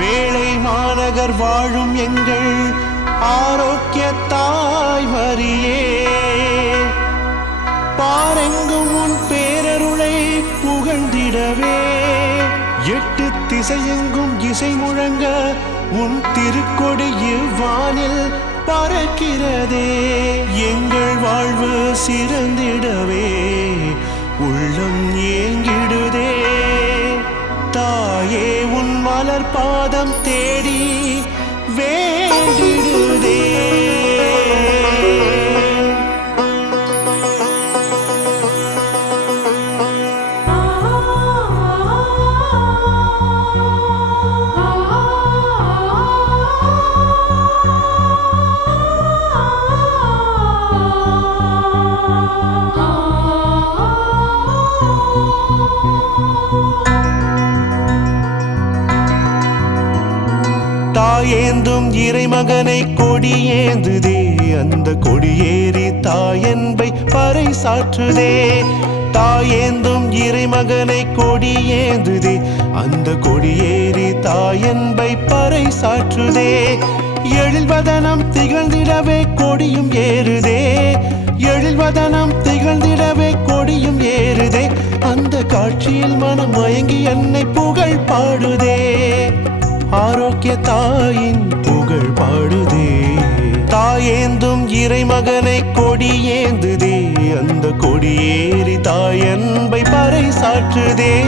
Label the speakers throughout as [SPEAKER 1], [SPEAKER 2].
[SPEAKER 1] வேலை மாநகர் வாழும் எங்கள் ஆரோக்கிய தாய் வரியே. பாரெங்கும் உன் பேரருளை புகழ்ந்திடவே. எட்டு திசையெங்கும் இசை முழங்க உன் திருக்கொடி இவ்வானில் பறக்கிறதே. எங்கள் வாழ்வு சிறந்திடவே. உள்ளம் மலர் பாதம் தேடி வேண்டிடுதே தாயேந்தும் இறைமகனை கொடியேந்துதே அந்த கொடியேறி தாயன்பை பறை சாற்றுதே. தாயேந்தும் இறைமகனை கொடியேந்துதே அந்த கொடியேறி தாயன்பை பறை சாற்றுதே. எழில்வதனம் திகழ்ந்திடவே கொடியும் ஏறுதே. எழில்வதனம் திகழ்ந்திடவே கொடியும் ஏறுதே. அந்த காட்சியில் மனம் மயங்கி என்னை புகழ் பாடுதே. ஆரோக்கிய தாயின் புகழ் பாடுதே. தாயேந்தும் இறைமகனை கொடியேந்துதே. அந்த கொடியேறி தாயன்பை பறை சாற்றுதே.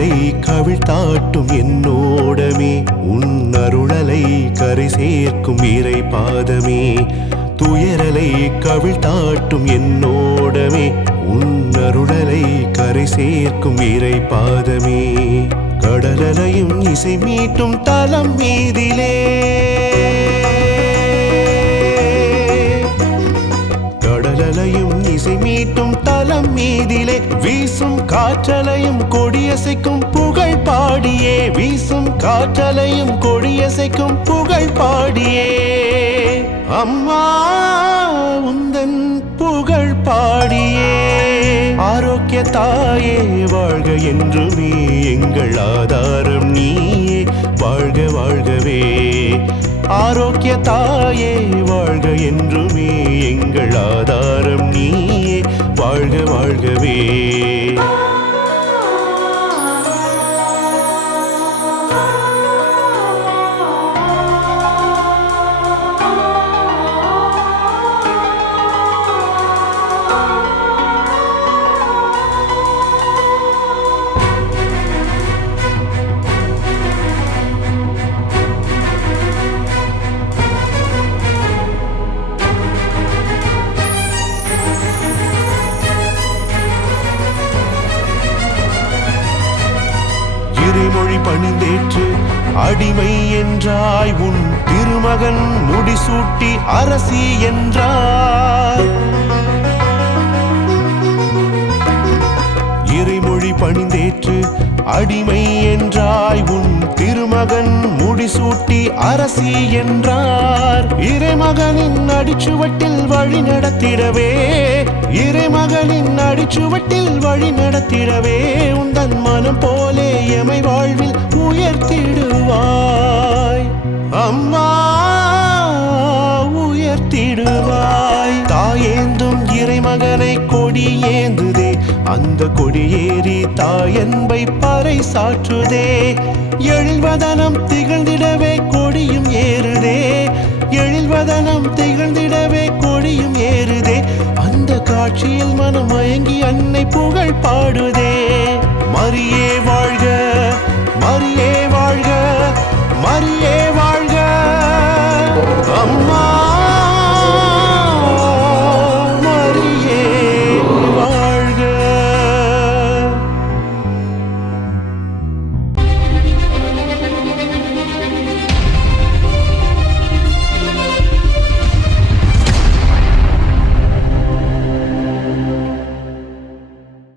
[SPEAKER 1] துயரலை கவிழ்த்தாட்டும் என்னோடமே உன் அருளலை கரை சேர்க்கும் இறை பாதமே. துயரலை கவிழ்த்தாட்டும் என்னோடமே உன் அருளலை கரை சேர்க்கும் இறை பாதமே. கடலலையும் இசை மீட்டும் தலம் மீதிலே. இசை மீட்டும் தலம் மீதிலே வீசும் காற்றலையும் கொடியசைக்கும் புகழ் பாடியே. வீசும் காற்றலையும் கொடியசைக்கும் புகழ் பாடியே. அம்மா உந்தன் புகழ் பாடியே. ஆரோக்கிய தாயே வாழ்க என்றுமே. எங்கள் ஆதாரம் நீயே வாழ்க வாழ்கவே. ஆரோக்கிய தாயே வாழ்க என்றுமே. எங்கள் ஆதாரம் வாழ்க வாழ்கவே. பணிந்தேற்று அடிமை என்றாய் உன் திருமகன் முடிசூட்டி அரசி என்றாய். இறைமொழி பணிந்தேற்று அடிமை என்றாய் உன் திருமகன் முடிசூட்டி அரசி என்றார். இறைமகனின் அடிச்சுவட்டில் வழி நடத்திடவே இறைமகனின் அடிச்சுவட்டில் வழி நடத்திடவே உந்தன் மனம் போலே எமை வாழ்வில் உயர்த்திடுவாய். அம்மா! அந்த கொடியேறி தாயன்பை பறை சாற்றுதே. எழில்வதனம் திகழ்ந்திடவே கொடியும் ஏறுதே. எழில்வதனம் திகழ்ந்திடவே கொடியும் ஏறுதே. அந்த காட்சியில் மனம் மயங்கி அன்னை புகழ் பாடுதே. மரியே வாழ்க மரியே வாழ்க மரியே